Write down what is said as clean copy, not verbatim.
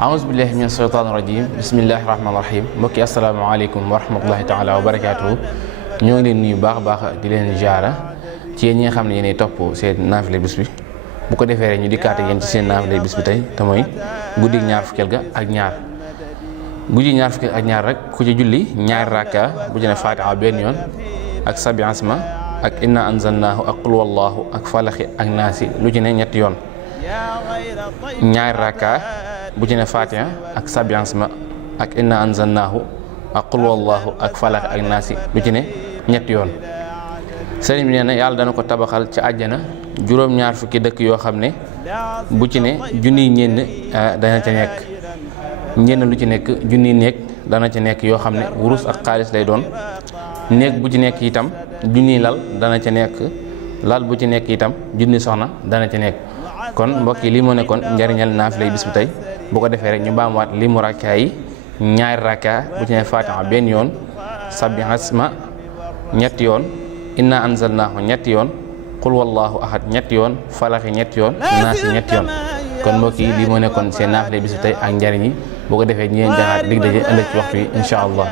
aousubillahi min asheytaani rajim bismillahi rahmaani rahim mbokki asalaamaaleykum wa rahmatullahi taala wa barakaatuhu ñoo ngi leen nuyu baax a baax di leen jaara ci yéen ñi nga xam ne yéenay topp seen naafile bis bi bu ko defee rek ñu dikkaate yéen ci seen naafile bis bi tey te mooy guddi ñaar fukkeel ga ak ñaar guddi ñaar fukkeel ak ñaar rek ku ci julli ñaari rakka bu ci ne fatiha benn yoon ak sabi asma ak inna anzalnaahu ak qul wallahu ak falaxi ak naasi lu ci ne ñetti yoon ñaari rakka bu ci ne fatiha ak sabi asma ak inna anzalnaahu ak qul wallahu ak falaxi ak naasi lu ci ne ñetti yoon sëriñ bi nee na yàlla dana ko tabaxal ci àjjana juróom-ñaar fukki dëkk yoo xam ne bu ci ne junniy ñenn dana ca nekk ñenn lu ci nekk junniy néeg dana ca nekk yoo xam ne wurus ak xaalis lay doon néeg bu ci nekk itam junniy lal dana ca nekk lal bu ci nekk itam junni soxna dana ca nekk kon mbokk yi lii moo nekkoon njariñal naafila bis bi tey bu ko defee rek ñu baamuwaat li mu rakkaa yi ñaari rakka bu ci ne fatiha benn yoon sabbi asma ñetti yoon inna anzalnaahu ñetti yoon qul wallahu ahad ñetti yoon falaxi ñetti yoon naasi ñetti yoon kon mbokk yi lii moo nekkoon seen naafila bis bi tey ak njariñ yi boo ko defee ñi leen jaxaat dig daje ëllëg ci waxtu yi incha allah